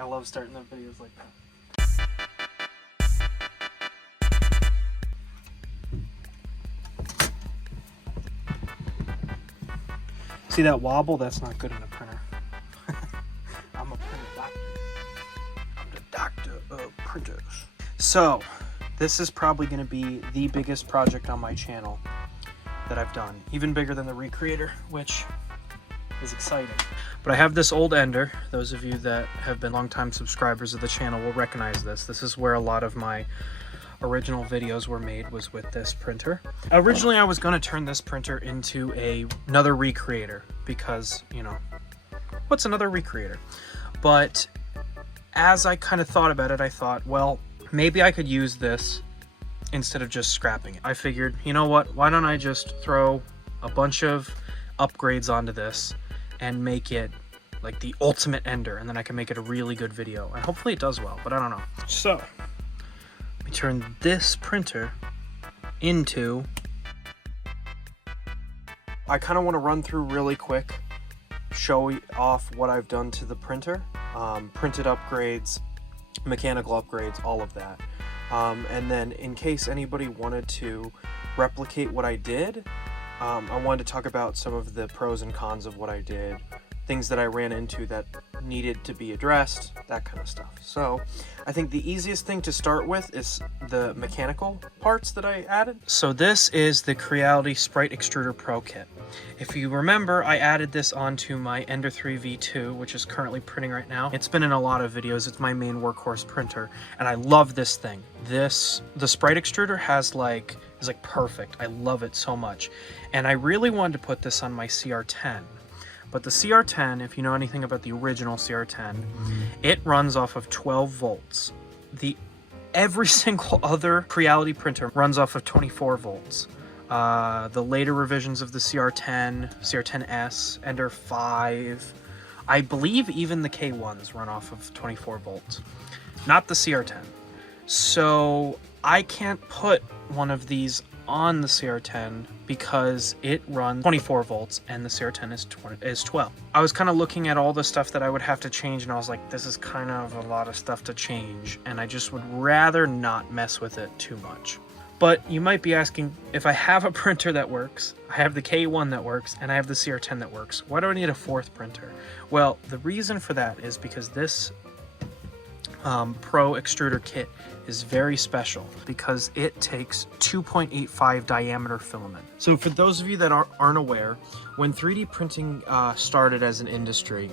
I love starting the videos like that. See that wobble? That's not good in a printer. I'm a printer doctor. I'm the doctor of printers. So, this is probably going to be the biggest project on my channel that I've done. Even bigger than the Recreator, which is exciting. But I have this old Ender. Those of you that have been longtime subscribers of the channel will recognize this. This is where a lot of my original videos were made, was with this printer. Originally, I was going to turn this printer into another Recreator because, you know, what's another Recreator? But as I kind of thought about it, I thought, well, maybe I could use this instead of just scrapping it. I figured, you know what, why don't I just throw a bunch of upgrades onto this and make it like the ultimate Ender, and then I can make it a really good video, and hopefully it does well, but I don't know. So let me turn this printer into, I kind of want to run through really quick, show off what I've done to the printer, printed upgrades, mechanical upgrades, all of that. And then in case anybody wanted to replicate what I did, I wanted to talk about some of the pros and cons of what I did, things that I ran into that needed to be addressed, that kind of stuff. So I think the easiest thing to start with is the mechanical parts that I added. So this is the Creality Sprite Extruder Pro Kit. If you remember, I added this onto my Ender 3 V2, which is currently printing right now. It's been in a lot of videos. It's my main workhorse printer, and I love this thing. The Sprite Extruder is like perfect. I love it so much. And I really wanted to put this on my CR10. But the CR10, if you know anything about the original CR10, it runs off of 12 volts. Every single other Creality printer runs off of 24 volts. The later revisions of the CR10, CR10S, Ender 5, I believe even the K1s run off of 24 volts, not the CR10. So I can't put one of these on the CR10 because it runs 24 volts and the CR10 is 12. I was kind of looking at all the stuff that I would have to change, and I was like, this is kind of a lot of stuff to change, and I just would rather not mess with it too much. But you might be asking, if I have a printer that works, I have the K1 that works, and I have the CR10 that works, why do I need a fourth printer? Well, the reason for that is because this Pro Extruder kit is very special because it takes 2.85 diameter filament. So for those of you that aren't aware, when 3D printing started as an industry,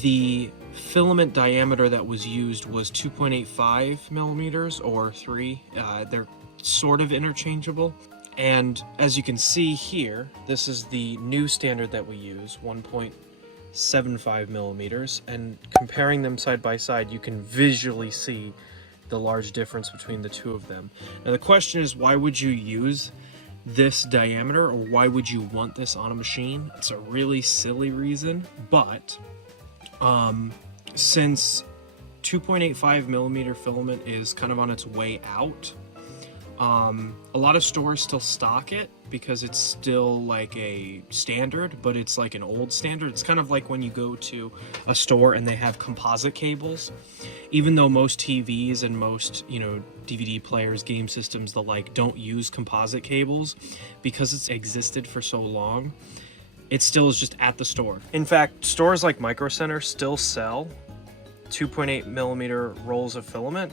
the filament diameter that was used was 2.85 millimeters or 3. They're sort of interchangeable. And as you can see here, this is the new standard that we use, 1.75 millimeters, and comparing them side by side, you can visually see the large difference between the two of them. Now the question is, why would you use this diameter, or why would you want this on a machine? It's a really silly reason, but since 2.85 millimeter filament is kind of on its way out, a lot of stores still stock it because it's still like a standard, but it's like an old standard. It's kind of like when you go to a store and they have composite cables. Even though most TVs and most, you know, DVD players, game systems, the like, don't use composite cables, because it's existed for so long, it still is just at the store. In fact, stores like Micro Center still sell 2.8 millimeter rolls of filament,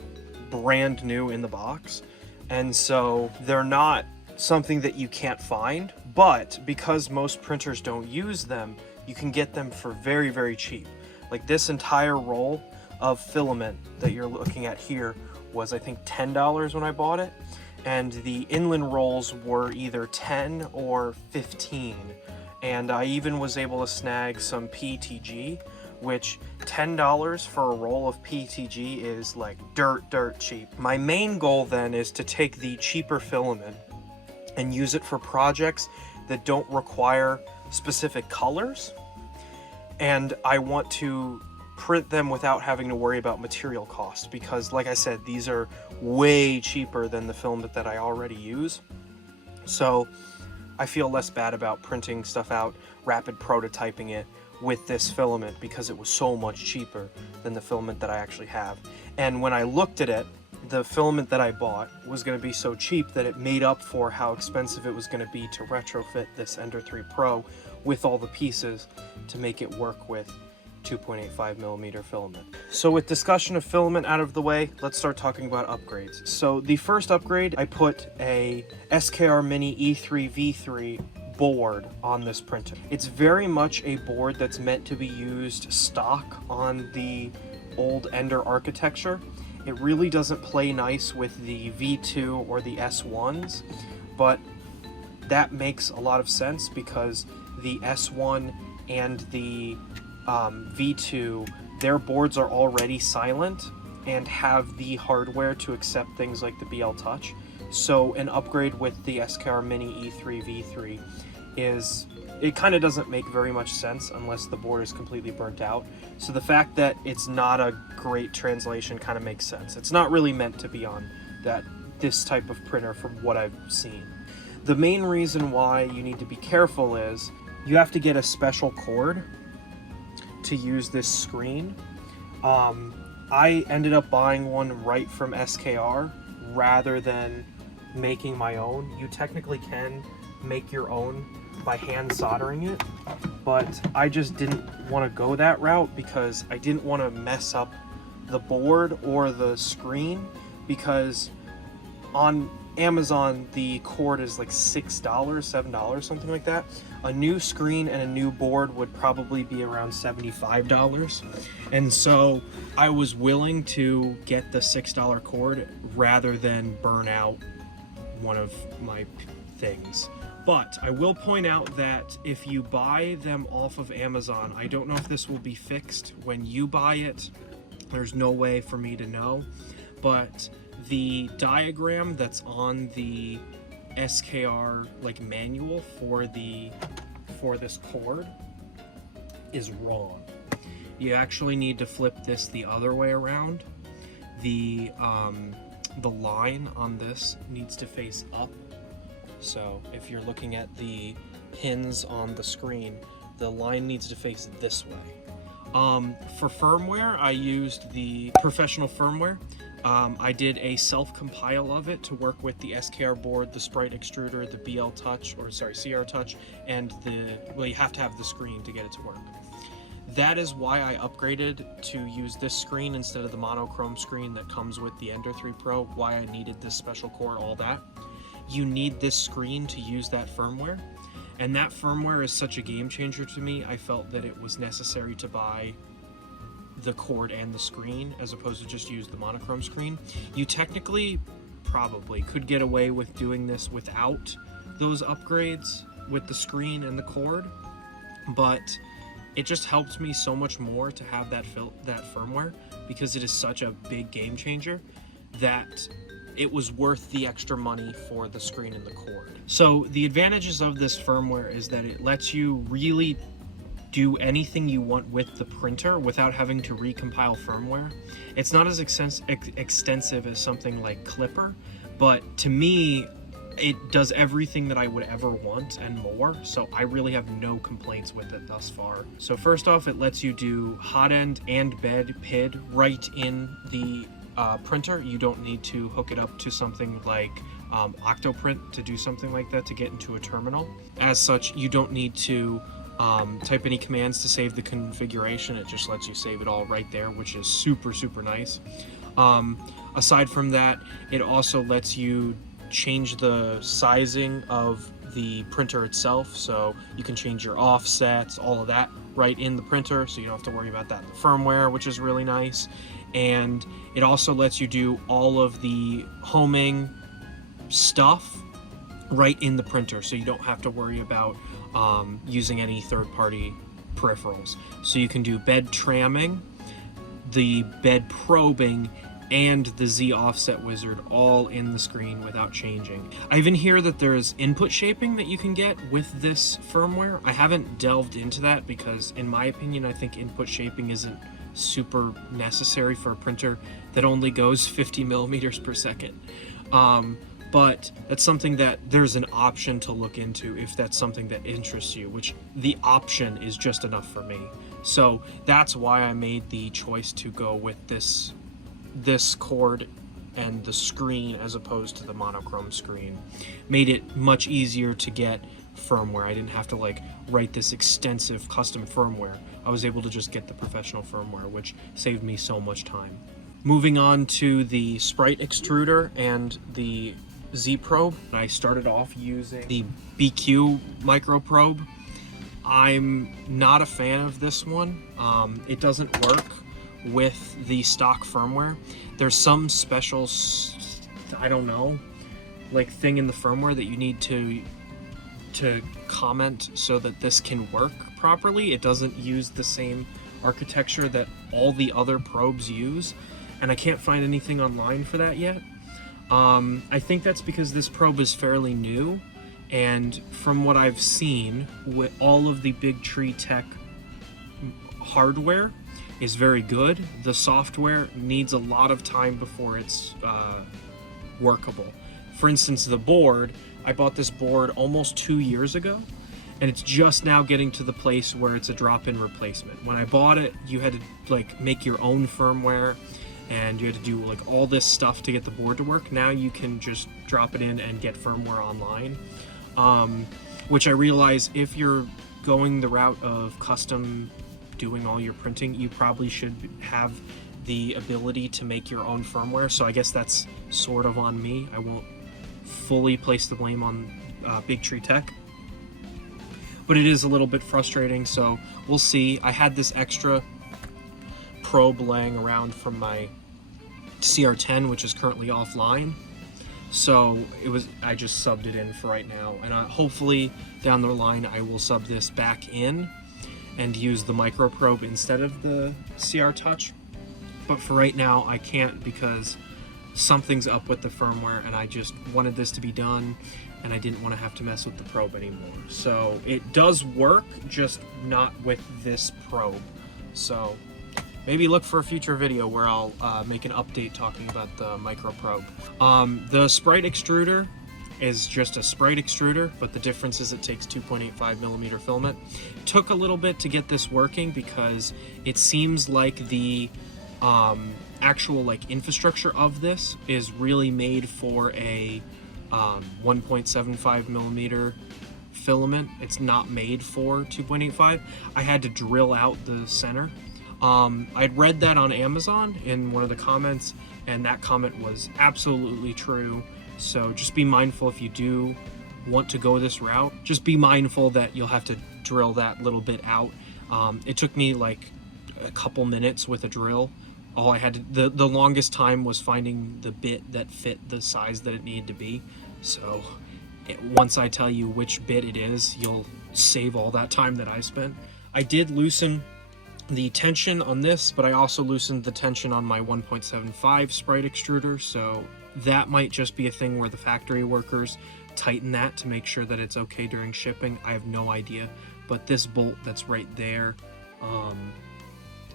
brand new in the box. And so they're not something that you can't find, but because most printers don't use them, you can get them for very, very cheap. Like this entire roll of filament that you're looking at here was, I think, $10 when I bought it, and the inland rolls were either 10 or 15. And I even was able to snag some PETG, which $10 for a roll of PETG is like dirt cheap. My main goal then is to take the cheaper filament and use it for projects that don't require specific colors, and I want to print them without having to worry about material cost, because like I said, these are way cheaper than the filament that I already use. So I feel less bad about printing stuff out, rapid prototyping it, with this filament because it was so much cheaper than the filament that I actually have. And when I looked at it, the filament that I bought was going to be so cheap that it made up for how expensive it was going to be to retrofit this Ender 3 Pro with all the pieces to make it work with 2.85mm filament. So with discussion of filament out of the way, let's start talking about upgrades. So the first upgrade, I put a SKR Mini E3 V3 board on this printer. It's very much a board that's meant to be used stock on the old Ender architecture. It really doesn't play nice with the V2 or the S1s, but that makes a lot of sense because the S1 and the V2, their boards are already silent and have the hardware to accept things like the BL Touch. So an upgrade with the SKR Mini E3 V3 it kind of doesn't make very much sense unless the board is completely burnt out. So the fact that it's not a great translation kind of makes sense. It's not really meant to be on this type of printer from what I've seen. The main reason why you need to be careful is you have to get a special cord to use this screen. I ended up buying one right from SKR rather than making my own. You technically can make your own by hand soldering it, but I just didn't want to go that route because I didn't want to mess up the board or the screen, because on Amazon the cord is like $6, $7, something like that. A new screen and a new board would probably be around $75, and so I was willing to get the $6 cord rather than burn out one of my things. But I will point out that if you buy them off of Amazon, I don't know if this will be fixed when you buy it. There's no way for me to know. But the diagram that's on the SKR manual for this cord is wrong. You actually need to flip this the other way around. The line on this needs to face up. So if you're looking at the pins on the screen, the line needs to face this way. For firmware, I used the professional firmware. I did a self-compile of it to work with the SKR board, the Sprite Extruder, the BL Touch, CR Touch, and you have to have the screen to get it to work. That is why I upgraded to use this screen instead of the monochrome screen that comes with the Ender 3 Pro, why I needed this special cord, all that. You need this screen to use that firmware, and that firmware is such a game changer to me. I felt that it was necessary to buy the cord and the screen as opposed to just use the monochrome screen. You technically probably could get away with doing this without those upgrades with the screen and the cord, but it just helped me so much more to have that firmware, because it is such a big game changer that it was worth the extra money for the screen and the cord. So the advantages of this firmware is that it lets you really do anything you want with the printer without having to recompile firmware. It's not as extensive as something like Clipper, but to me, it does everything that I would ever want and more, so I really have no complaints with it thus far. So first off, it lets you do hot end and bed PID right in the printer. You don't need to hook it up to something like Octoprint to do something like that to get into a terminal. As such, you don't need to type any commands to save the configuration. It just lets you save it all right there, which is super, super nice. Aside from that, it also lets you change the sizing of the printer itself, so you can change your offsets, all of that right in the printer, so you don't have to worry about that in the firmware, which is really nice. And it also lets you do all of the homing stuff right in the printer, so you don't have to worry about using any third-party peripherals. So you can do bed tramming, the bed probing, and the Z offset wizard all in the screen without changing. I even hear that there's input shaping that you can get with this firmware. I haven't delved into that because, in my opinion, I think input shaping isn't super necessary for a printer that only goes 50 millimeters per second. but that's something that there's an option to look into if that's something that interests you, which the option is just enough for me. So that's why I made the choice to go with this cord and the screen as opposed to the monochrome screen. Made it much easier to get firmware. I didn't have to like write this extensive custom firmware. I was able to just get the professional firmware, which saved me so much time. Moving on to the sprite extruder and the Z probe. I started off using the BQ micro probe. I'm not a fan of this one. It doesn't work with the stock firmware. There's some special, I don't know, like thing in the firmware that you need to comment so that this can work properly. It doesn't use the same architecture that all the other probes use, and I can't find anything online for that yet. I think that's because this probe is fairly new, and from what I've seen, with all of the Big Tree Tech hardware is very good. The software needs a lot of time before it's workable. For instance, the board, I bought this board almost 2 years ago, and it's just now getting to the place where it's a drop-in replacement. When I bought it, you had to like make your own firmware, and you had to do like all this stuff to get the board to work. Now you can just drop it in and get firmware online, which I realize if you're going the route of custom doing all your printing, you probably should have the ability to make your own firmware. So I guess that's sort of on me. I won't fully place the blame on Big Tree Tech, but it is a little bit frustrating, so we'll see. I had this extra probe laying around from my CR10, which is currently offline, so I just subbed it in for right now, and hopefully down the line I will sub this back in and use the micro probe instead of the CR Touch. But for right now I can't, because something's up with the firmware, and I just wanted this to be done, and I didn't want to have to mess with the probe anymore. So it does work, just not with this probe. So maybe look for a future video where I'll make an update talking about the micro probe. The sprite extruder is just a sprite extruder, but the difference is it takes 2.85mm filament. Took a little bit to get this working because it seems like the actual like infrastructure of this is really made for a 1.75mm filament. It's not made for 2.85. I had to drill out the center. I'd read that on Amazon in one of the comments, and that comment was absolutely true. So just be mindful if you do want to go this route. Just be mindful that you'll have to drill that little bit out. It took me like a couple minutes with a drill. All I had to, the longest time was finding the bit that fit the size that it needed to be. So once I tell you which bit it is, you'll save all that time that I spent. I did loosen the tension on this, but I also loosened the tension on my 1.75 sprite extruder, so that might just be a thing where the factory workers tighten that to make sure that it's okay during shipping. I have no idea, but this bolt that's right there,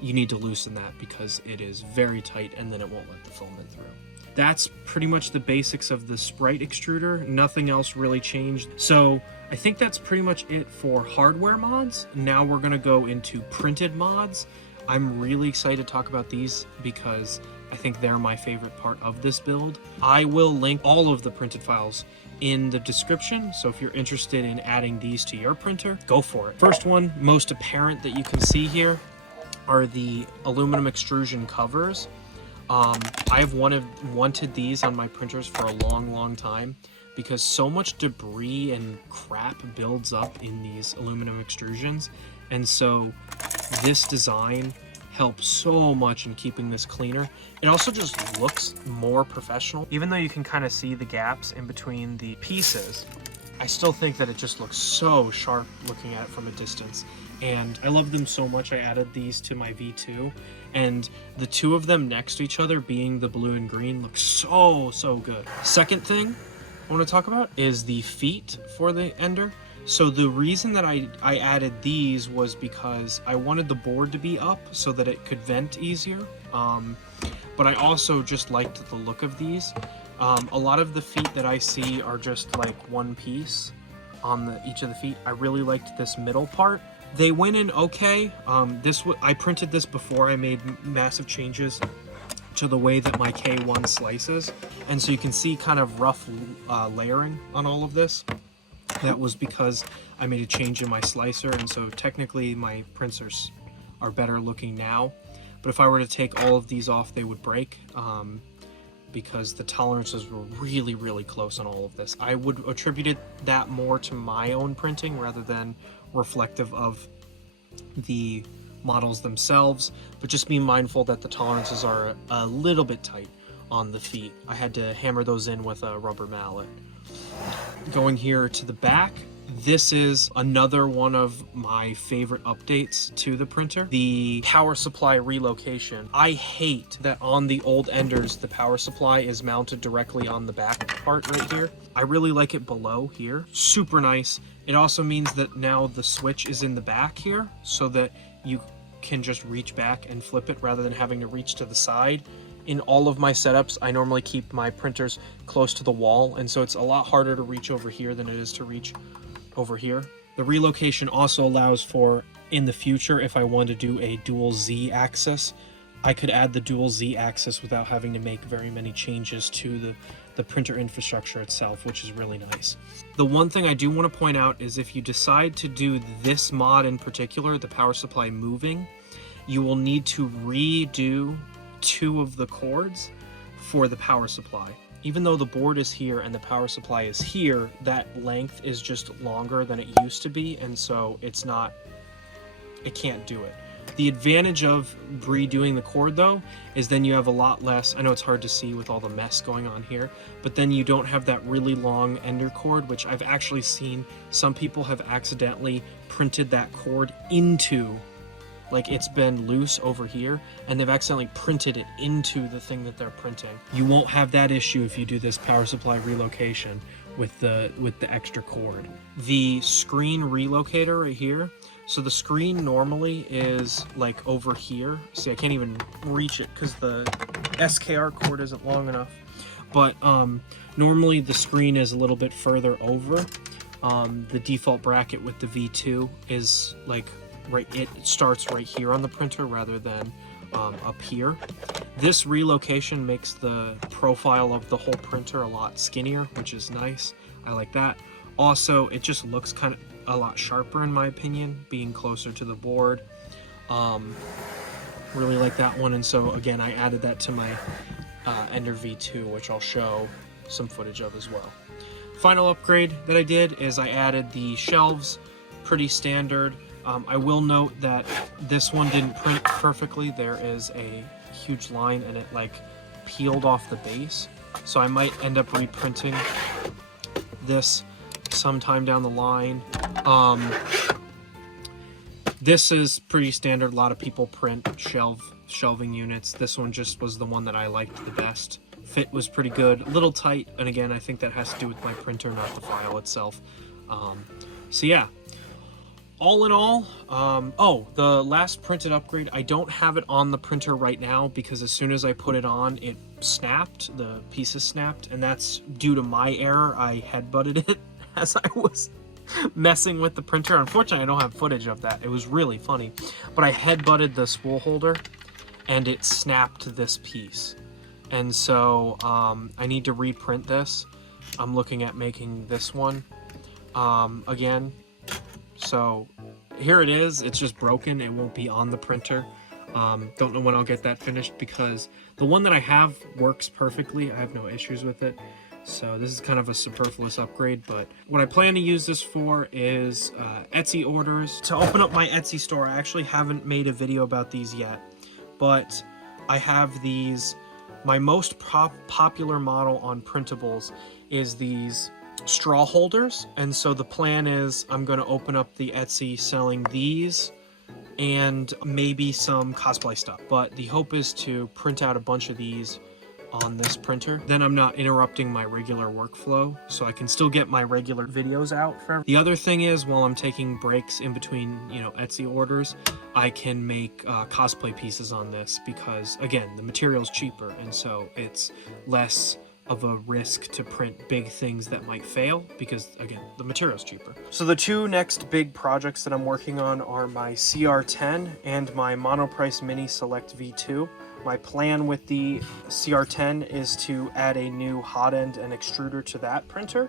you need to loosen that because it is very tight, and then it won't let the filament through. That's pretty much the basics of the sprite extruder. Nothing else really changed. So I think that's pretty much it for hardware mods. Now we're gonna go into printed mods. I'm really excited to talk about these because I think they're my favorite part of this build. I will link all of the printed files in the description, so if you're interested in adding these to your printer, go for it. First one, most apparent that you can see here, are the aluminum extrusion covers. I have wanted these on my printers for a long time because so much debris and crap builds up in these aluminum extrusions, and so this design helps so much in keeping this cleaner. It also just looks more professional. Even though you can kind of see the gaps in between the pieces, I still think that it just looks so sharp looking at it from a distance. And I love them so much, I added these to my V2, and the two of them next to each other, being the blue and green, look so good. Second thing I want to talk about is the feet for the Ender. So the reason that I added these was because I wanted the board to be up so that it could vent easier, but I also just liked the look of these. A lot of the feet that I see are just like one piece on each of the feet. I really liked this middle part. They went in okay. I printed this before I made massive changes to the way that my K1 slices, and so you can see kind of rough layering on all of this. That was because I made a change in my slicer, and so technically my printers are better looking now. But if I were to take all of these off, they would break. Because the tolerances were really, really close on all of this. I would attribute that more to my own printing rather than reflective of the models themselves, but just be mindful that the tolerances are a little bit tight on the feet. I had to hammer those in with a rubber mallet. Going here to the back, this is another one of my favorite updates to the printer, the power supply relocation. I hate that on the old Enders, the power supply is mounted directly on the back part right here. I really like it below here. Super nice. It also means that now the switch is in the back here so that you can just reach back and flip it rather than having to reach to the side. In all of my setups, I normally keep my printers close to the wall, and so it's a lot harder to reach over here than it is to reach over here. The relocation also allows for, in the future, if I wanted to do a dual Z axis, I could add the dual Z axis without having to make very many changes to the printer infrastructure itself, which is really nice. The one thing I do want to point out is if you decide to do this mod in particular, the power supply moving, you will need to redo 2 of the cords for the power supply. Even though the board is here and the power supply is here, that length is just longer than it used to be, and so it can't do it. The advantage of redoing the cord though is then you have a lot less, I know it's hard to see with all the mess going on here, but then you don't have that really long ender cord, which I've actually seen some people have accidentally printed that cord into, like it's been loose over here and they've accidentally printed it into the thing that they're printing. You won't have that issue if you do this power supply relocation with the extra cord. The screen relocator right here, so the screen normally is like over here. See, I can't even reach it because the SKR cord isn't long enough, but normally the screen is a little bit further over. The default bracket with the V2 is like it starts right here on the printer rather than up here. This relocation makes the profile of the whole printer a lot skinnier, which is nice. I like that. Also, it just looks kind of a lot sharper in my opinion, being closer to the board. Really like that one, and so again, I added that to my Ender V2, which I'll show some footage of as well. Final upgrade that I did is I added the shelves, pretty standard. I will note that this one didn't print perfectly. There is a huge line and it like peeled off the base. So I might end up reprinting this sometime down the line. This is pretty standard. A lot of people print shelving units. This one just was the one that I liked the best. Fit was pretty good, a little tight, and again, I think that has to do with my printer, not the file itself. So yeah. All in all, oh, the last printed upgrade, I don't have it on the printer right now because as soon as I put it on, it snapped, the pieces snapped, and that's due to my error. I headbutted it as I was messing with the printer. Unfortunately, I don't have footage of that. It was really funny, but I headbutted the spool holder and it snapped this piece. And so I need to reprint this. I'm looking at making this one again. So here it is. It's just broken. It won't be on the printer. Don't know when I'll get that finished because the one that I have works perfectly. I have no issues with it. So this is kind of a superfluous upgrade, but what I plan to use this for is Etsy orders. To open up my Etsy store, I actually haven't made a video about these yet, but I have these. My most popular model on printables is these straw holders, and so the plan is I'm going to open up the Etsy selling these and maybe some cosplay stuff, but the hope is to print out a bunch of these on this printer. Then I'm not interrupting my regular workflow, so I can still get my regular videos out forever. The other thing is, while I'm taking breaks in between, you know, Etsy orders, I can make cosplay pieces on this because, again, the material's cheaper, and so it's less of a risk to print big things that might fail because, again, the material's cheaper. So the two next big projects that I'm working on are my CR10 and my Monoprice Mini Select V2. My plan with the CR10 is to add a new hot end and extruder to that printer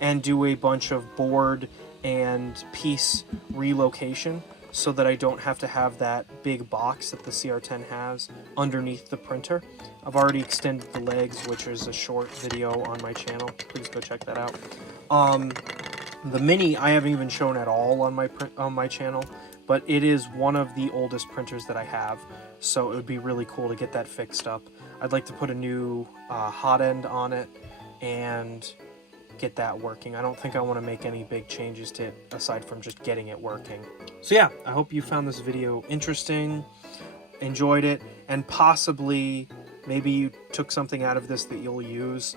and do a bunch of board and piece relocation so that I don't have to have that big box that the CR10 has underneath the printer. I've already extended the legs, which is a short video on my channel. Please go check that out. The Mini I haven't even shown at all on my channel, but it is one of the oldest printers that I have, so it would be really cool to get that fixed up. I'd like to put a new hot end on it and get that working. I don't think I want to make any big changes to it aside from just getting it working. So yeah, I hope you found this video interesting, enjoyed it, and possibly maybe you took something out of this that you'll use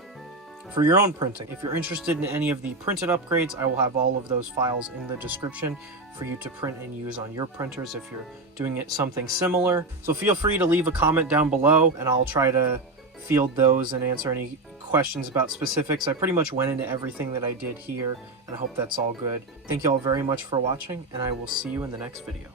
for your own printing. If you're interested in any of the printed upgrades, I will have all of those files in the description for you to print and use on your printers if you're doing it something similar. So feel free to leave a comment down below and I'll try to field those and answer any questions about specifics. I pretty much went into everything that I did here, and I hope that's all good. Thank you all very much for watching, and I will see you in the next video.